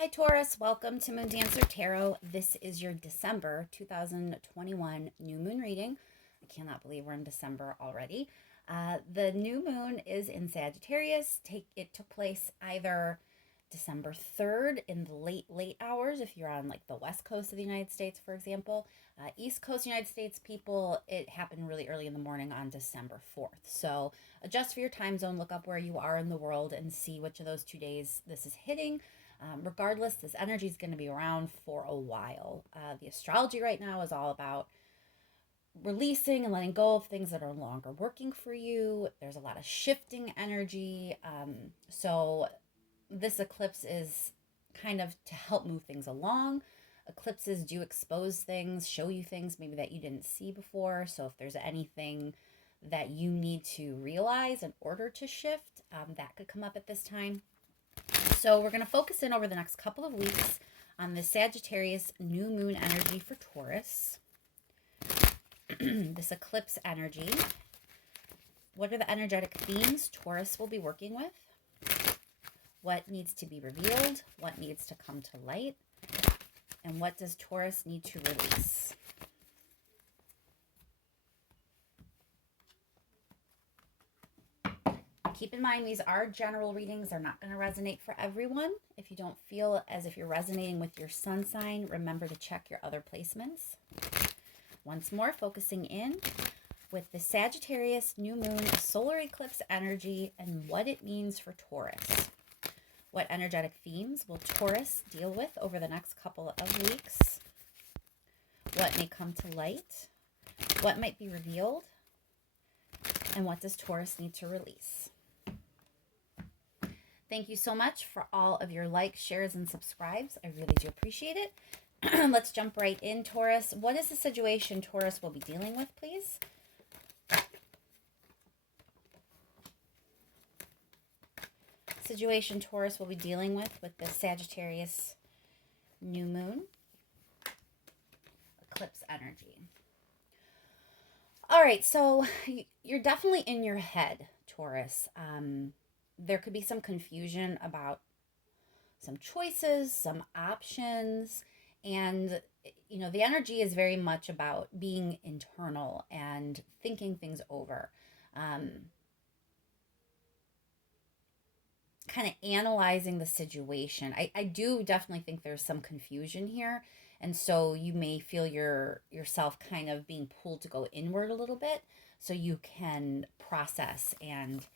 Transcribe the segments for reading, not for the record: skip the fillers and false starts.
Hi Taurus, welcome to Moon Dancer Tarot. This is your December 2021 new moon reading. I cannot believe we're in December already. The new moon is in Sagittarius. It took place either December 3rd in the late hours, if you're on like the west coast of the United States, for example. East Coast United States people, it happened really early in the morning on December 4th. So adjust for your time zone, look up where you are in the world and see which of those 2 days this is hitting. Regardless, this energy is going to be around for a while. The astrology right now is all about releasing and letting go of things that are no longer working for you. There's a lot of shifting energy. So this eclipse is kind of to help move things along. Eclipses do expose things, show you things maybe that you didn't see before. So if there's anything that you need to realize in order to shift, that could come up at this time. So we're going to focus in over the next couple of weeks on the Sagittarius new moon energy for Taurus. This eclipse energy. What are the energetic themes Taurus will be working with? What needs to be revealed? What needs to come to light? And what does Taurus need to release? Keep in mind, these are general readings. They're not going to resonate for everyone. If you don't feel as if you're resonating with your sun sign, remember to check your other placements. Once more, focusing in with the Sagittarius new moon solar eclipse energy and what it means for Taurus. What energetic themes will Taurus deal with over the next couple of weeks? What may come to light? What might be revealed? And what does Taurus need to release? Thank you so much for all of your likes, shares, and subscribes. I really do appreciate it. Let's jump right in, Taurus. What is the situation Taurus will be dealing with, please? Situation Taurus will be dealing with the Sagittarius new moon eclipse energy. All right, so you're definitely in your head, Taurus. There could be some confusion about some choices, some options, and the energy is very much about being internal and thinking things over. Kind of analyzing the situation. I do definitely think there's some confusion here. And so you may feel yourself kind of being pulled to go inward a little bit so you can process and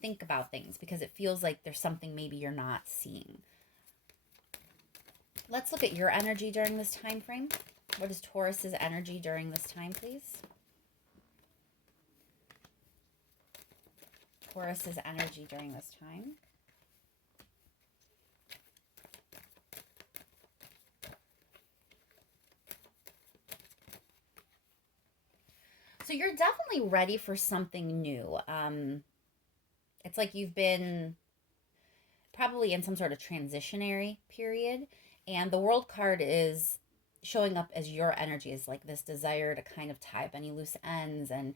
think about things because it feels like there's something maybe you're not seeing. Let's look at your energy during this time frame. What is Taurus's energy during this time, please? Taurus's energy during this time. So you're definitely ready for something new. It's like you've been probably in some sort of transitionary period, and the World card is showing up as your energy, is like this desire to kind of tie up any loose ends and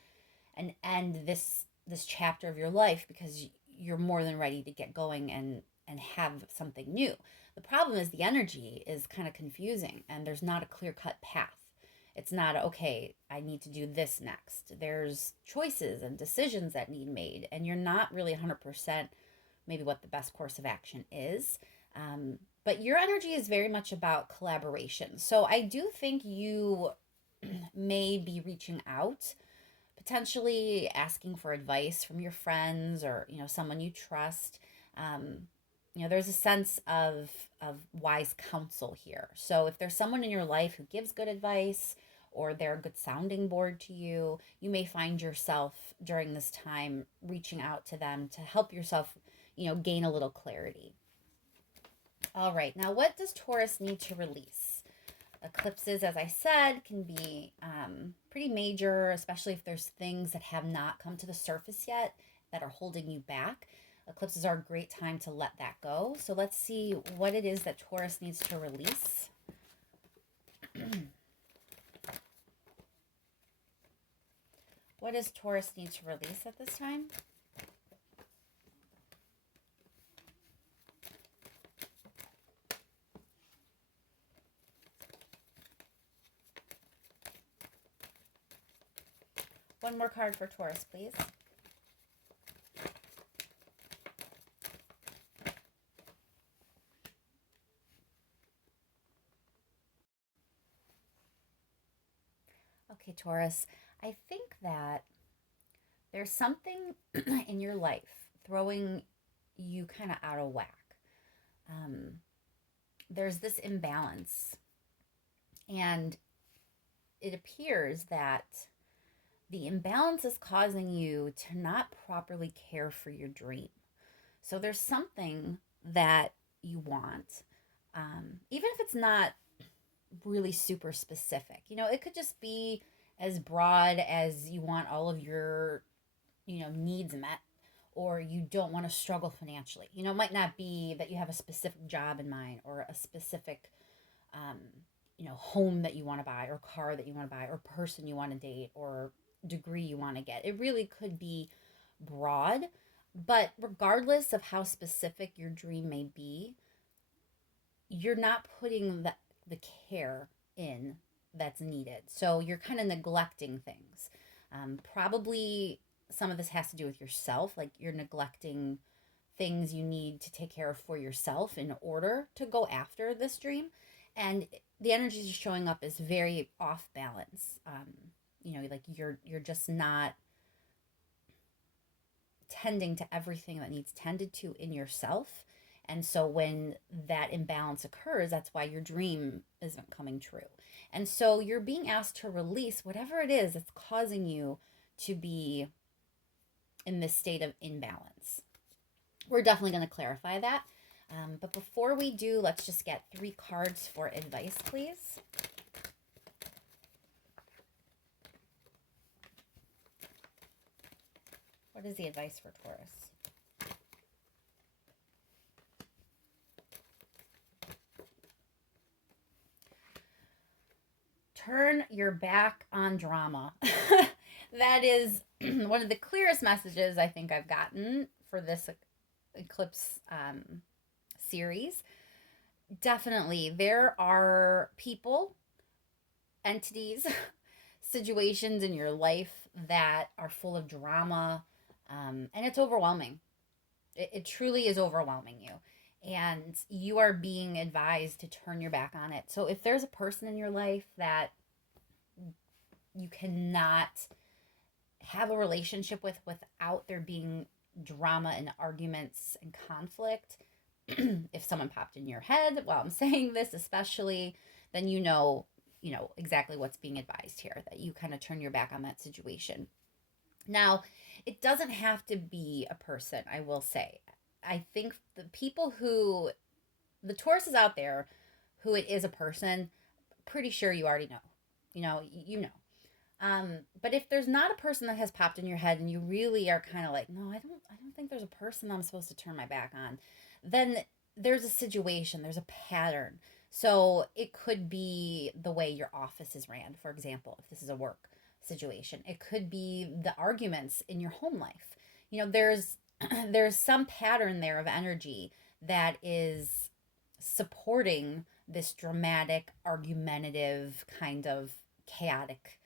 end this chapter of your life because you're more than ready to get going and have something new. The problem is the energy is kind of confusing and there's not a clear-cut path. It's not, okay, I need to do this next. There's choices and decisions that need made, and you're not really 100% maybe what the best course of action is. But your energy is very much about collaboration. So I do think you may be reaching out, potentially asking for advice from your friends or, someone you trust. There's a sense of wise counsel here. So if there's someone in your life who gives good advice or they're a good sounding board to you, you may find yourself during this time reaching out to them to help yourself, gain a little clarity. All right, now what does Taurus need to release? Eclipses, as I said, can be pretty major, especially if there's things that have not come to the surface yet that are holding you back. Eclipses are a great time to let that go. So let's see what it is that Taurus needs to release. What does Taurus need to release at this time? One more card for Taurus, please. Okay, Taurus, I think that there's something in your life throwing you kind of out of whack. Um, there's this imbalance, and it appears that the imbalance is causing you to not properly care for your dream. So there's something that you want, even if it's not really super specific. It could just be as broad as you want all of your, needs met, or you don't want to struggle financially. It might not be that you have a specific job in mind or a specific, um, home that you want to buy or car that you want to buy or person you want to date or degree you want to get. It really could be broad, but regardless of how specific your dream may be, you're not putting the care in that's needed. So you're kind of neglecting things. Probably some of this has to do with yourself, like you're neglecting things you need to take care of for yourself in order to go after this dream. And the energy is showing up as very off balance. Like you're just not tending to everything that needs tended to in yourself. And so when that imbalance occurs, that's why your dream isn't coming true. And so you're being asked to release whatever it is that's causing you to be in this state of imbalance. We're definitely going to clarify that. But before we do, let's just get 3 cards for advice, please. What is the advice for Taurus? Turn your back on drama. That is one of the clearest messages I think I've gotten for this eclipse series. Definitely, there are people, entities, situations in your life that are full of drama, and it's overwhelming. It truly is overwhelming you. And you are being advised to turn your back on it. So if there's a person in your life that you cannot have a relationship with without there being drama and arguments and conflict, if someone popped in your head while I'm saying this, especially, then you know exactly what's being advised here, that you kind of turn your back on that situation. Now, it doesn't have to be a person, I will say. I think the Tauruses out there who it is a person, pretty sure you already know. You know. But if there's not a person that has popped in your head and you really are kind of like, no, I don't think there's a person I'm supposed to turn my back on, then there's a situation, there's a pattern. So it could be the way your office is ran, for example, if this is a work situation. It could be the arguments in your home life. There's there's some pattern there of energy that is supporting this dramatic, argumentative, kind of chaotic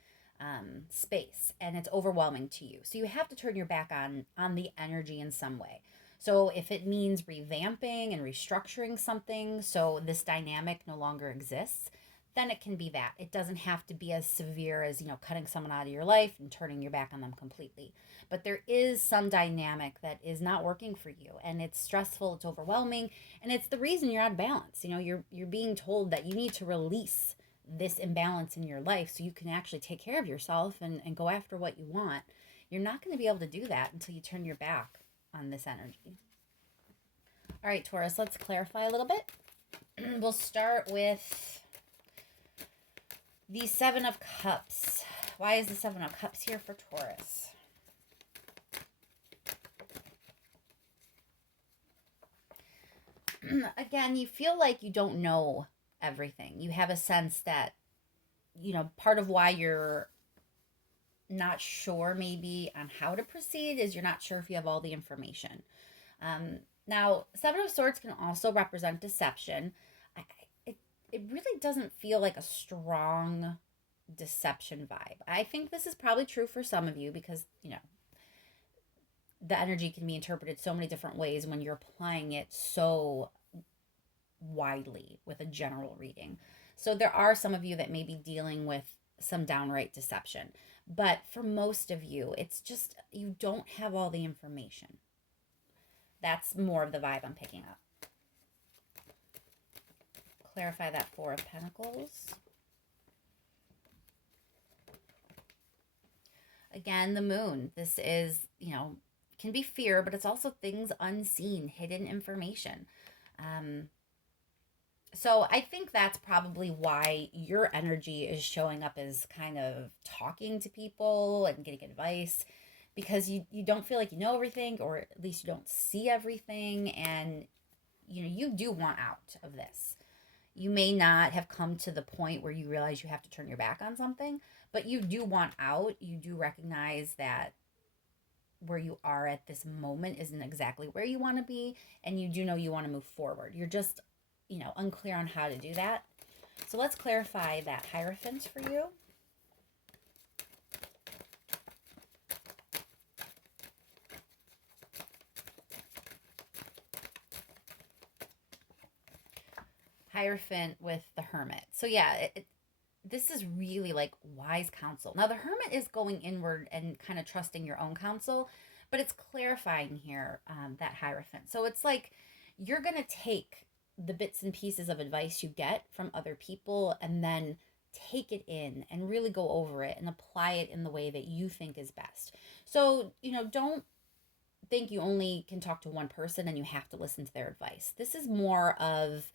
space, and it's overwhelming to you. So you have to turn your back on the energy in some way. So if it means revamping and restructuring something so this dynamic no longer exists, then it can be that. It doesn't have to be as severe as, cutting someone out of your life and turning your back on them completely. But there is some dynamic that is not working for you, and it's stressful, it's overwhelming, and it's the reason you're out of balance. You're being told that you need to release this imbalance in your life so you can actually take care of yourself and go after what you want. You're not going to be able to do that until you turn your back on this energy. All right, Taurus, let's clarify a little bit. We'll start with the 7 of Cups. Why is the 7 of Cups here for Taurus? Again, you feel like you don't know everything. You have a sense that, part of why you're not sure maybe on how to proceed is you're not sure if you have all the information. Now, 7 of Swords can also represent deception. It really doesn't feel like a strong deception vibe. I think this is probably true for some of you because, the energy can be interpreted so many different ways when you're applying it so widely with a general reading. So there are some of you that may be dealing with some downright deception. But for most of you, it's just you don't have all the information. That's more of the vibe I'm picking up. Clarify that Four of Pentacles. Again, the Moon. This is, can be fear, but it's also things unseen, hidden information. So I think that's probably why your energy is showing up as kind of talking to people and getting advice, because you don't feel like you know everything, or at least you don't see everything, and you do want out of this. You may not have come to the point where you realize you have to turn your back on something, but you do want out. You do recognize that where you are at this moment isn't exactly where you want to be, and you do know you want to move forward. You're just, unclear on how to do that. So let's clarify that Hierophant for you. Hierophant with the Hermit. So yeah, this is really like wise counsel. Now the Hermit is going inward and kind of trusting your own counsel, but it's clarifying here, that Hierophant. So it's like you're going to take the bits and pieces of advice you get from other people and then take it in and really go over it and apply it in the way that you think is best. So, don't think you only can talk to one person and you have to listen to their advice. This is more of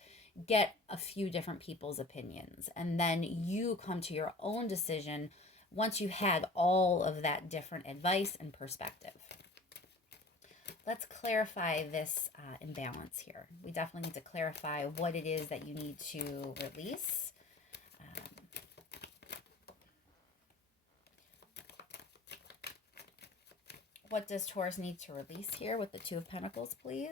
get a few different people's opinions and then you come to your own decision once you had all of that different advice and perspective. Let's clarify this imbalance here. We definitely need to clarify what it is that you need to release. What does Taurus need to release here with the Two of Pentacles, please?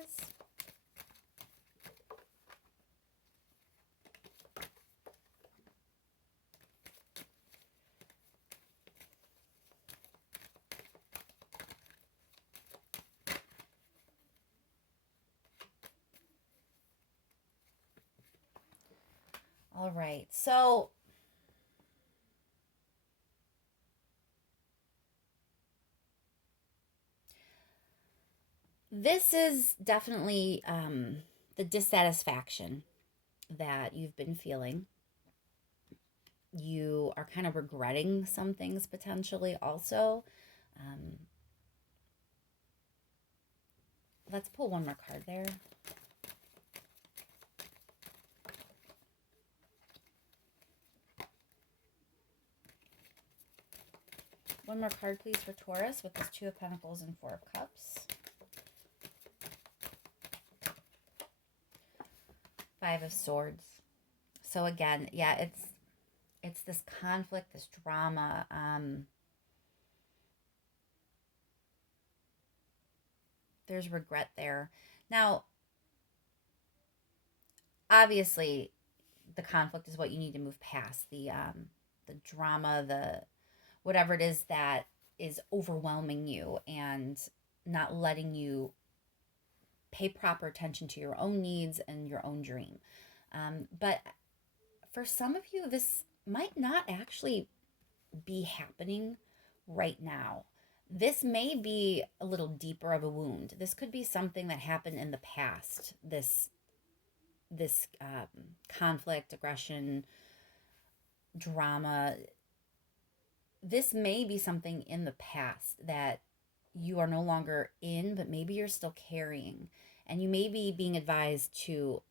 All right, so this is definitely the dissatisfaction that you've been feeling. You are kind of regretting some things potentially also. Let's pull one more card there. One more card, please, for Taurus with this Two of Pentacles and Four of Cups. Five of Swords. So again, yeah, it's this conflict, this drama. There's regret there. Now, obviously, the conflict is what you need to move past. The drama, the whatever it is that is overwhelming you and not letting you pay proper attention to your own needs and your own dream. But for some of you, this might not actually be happening right now. This may be a little deeper of a wound. This could be something that happened in the past. This conflict, aggression, drama. This may be something in the past that you are no longer in, but maybe you're still carrying. And you may be being advised to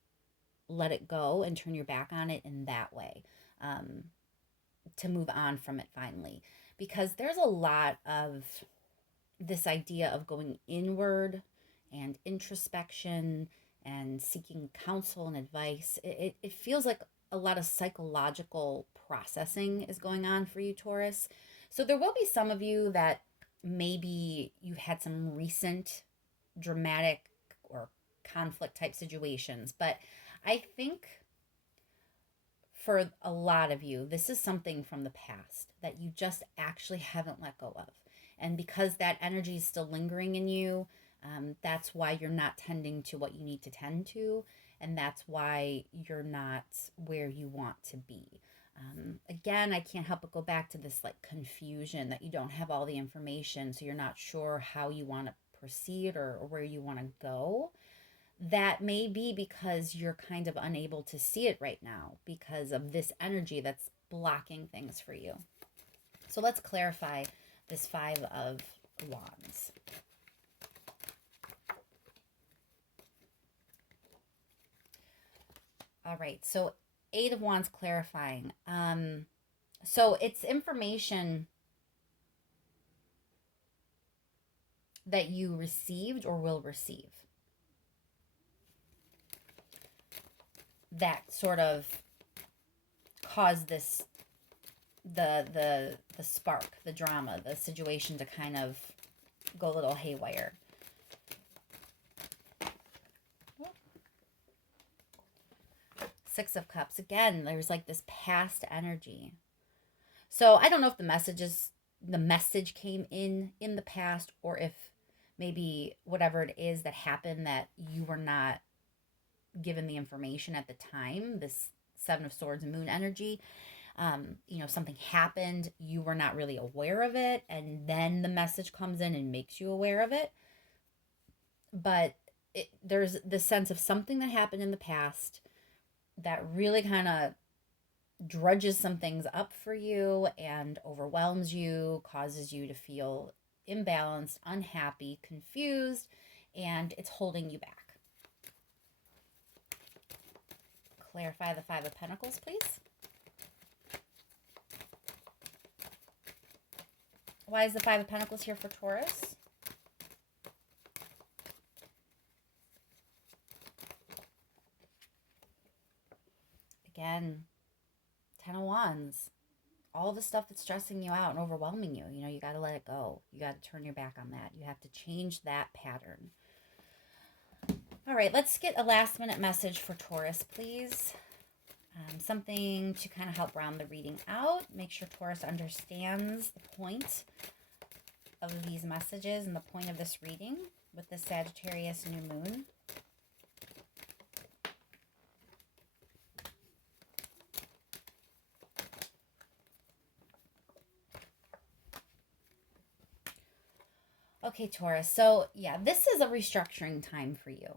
let it go and turn your back on it in that way, to move on from it finally. Because there's a lot of this idea of going inward and introspection and seeking counsel and advice. It feels like a lot of psychological processing is going on for you, Taurus. So there will be some of you that maybe you had some recent dramatic or conflict type situations, but I think for a lot of you, this is something from the past that you just actually haven't let go of. And because that energy is still lingering in you, that's why you're not tending to what you need to tend to. And that's why you're not where you want to be. Again, I can't help but go back to this like confusion that you don't have all the information, so you're not sure how you want to proceed or where you want to go. That may be because you're kind of unable to see it right now because of this energy that's blocking things for you. So let's clarify this Five of Wands. All right, so Eight of Wands clarifying. So it's information that you received or will receive that sort of caused this, the spark, the drama, the situation to kind of go a little haywire. Six of Cups. Again, there's like this past energy. So I don't know if the message came in the past, or if maybe whatever it is that happened that you were not given the information at the time, this Seven of Swords moon energy. Something happened, you were not really aware of it, and then the message comes in and makes you aware of it. But there's the sense of something that happened in the past that really kind of drudges some things up for you and overwhelms you, causes you to feel imbalanced, unhappy, confused, and it's holding you back. Clarify the Five of Pentacles, please. Why is the Five of Pentacles here for Taurus? Again, Ten of Wands. All the stuff that's stressing you out and overwhelming you, you got to let it go. You got to turn your back on that. You have to change that pattern. All right, let's get a last minute message for Taurus, please. Something to kind of help round the reading out. Make sure Taurus understands the point of these messages and the point of this reading with the Sagittarius new moon. Okay, Taurus. So yeah, this is a restructuring time for you.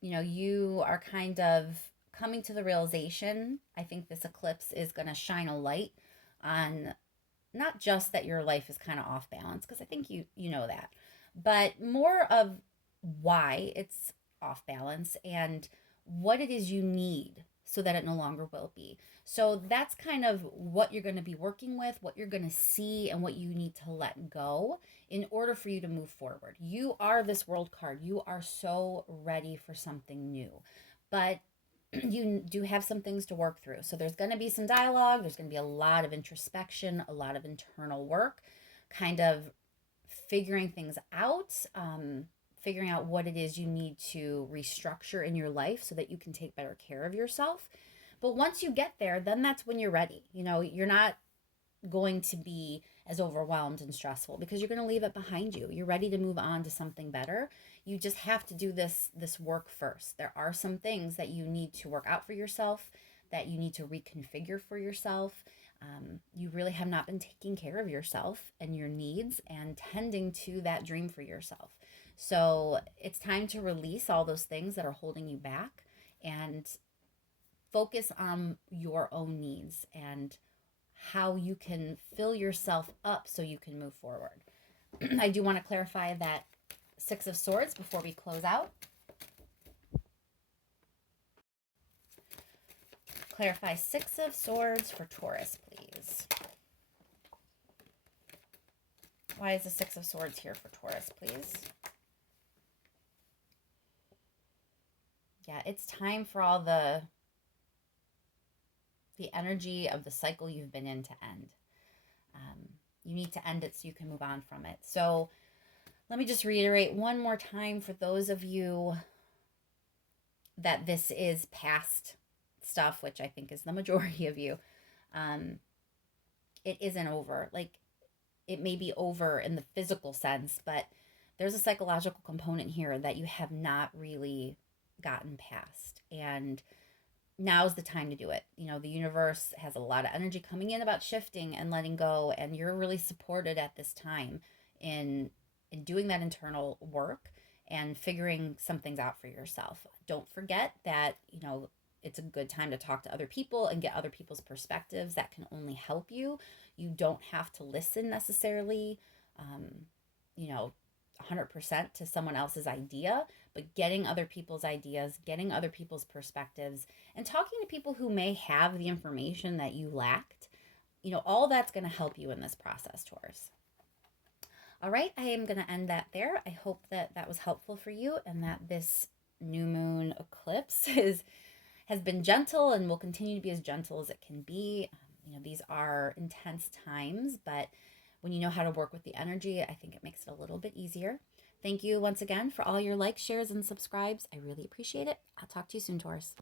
You are kind of coming to the realization. I think this eclipse is going to shine a light on not just that your life is kind of off balance, because I think you know that, but more of why it's off balance and what it is you need so that it no longer will be. So that's kind of what you're going to be working with, what you're going to see, and what you need to let go in order for you to move forward. You are this World card. You are so ready for something new, but you do have some things to work through. So there's going to be some dialogue. There's going to be a lot of introspection, a lot of internal work, kind of figuring things out, figuring out what it is you need to restructure in your life so that you can take better care of yourself. But once you get there, then that's when you're ready. You're not going to be as overwhelmed and stressful because you're going to leave it behind you. You're ready to move on to something better. You just have to do this work first. There are some things that you need to work out for yourself, that you need to reconfigure for yourself. You really have not been taking care of yourself and your needs and tending to that dream for yourself. So it's time to release all those things that are holding you back and focus on your own needs and how you can fill yourself up so you can move forward. I do want to clarify that Six of Swords before we close out. Clarify Six of Swords for Taurus, please. Why is the Six of Swords here for Taurus, please? Yeah, it's time for all the energy of the cycle you've been in to end. You need to end it so you can move on from it. So let me just reiterate one more time for those of you that this is past stuff, which I think is the majority of you, um, it isn't over. Like, it may be over in the physical sense, but there's a psychological component here that you have not really gotten past. And now's the time to do it. You know, the universe has a lot of energy coming in about shifting and letting go, and you're really supported at this time in doing that internal work and figuring some things out for yourself. Don't forget that, you know, it's a good time to talk to other people and get other people's perspectives. That can only help you. You don't have to listen necessarily, you know, 100% to someone else's idea, but getting other people's ideas, getting other people's perspectives, and talking to people who may have the information that you lacked, you know, all that's going to help you in this process, Taurus. All right, I am going to end that there. I hope that that was helpful for you and that this new moon eclipse has been gentle and will continue to be as gentle as it can be. You know, these are intense times, but when you know how to work with the energy, I think it makes it a little bit easier. Thank you once again for all your likes, shares, and subscribes. I really appreciate it. I'll talk to you soon, Taurus.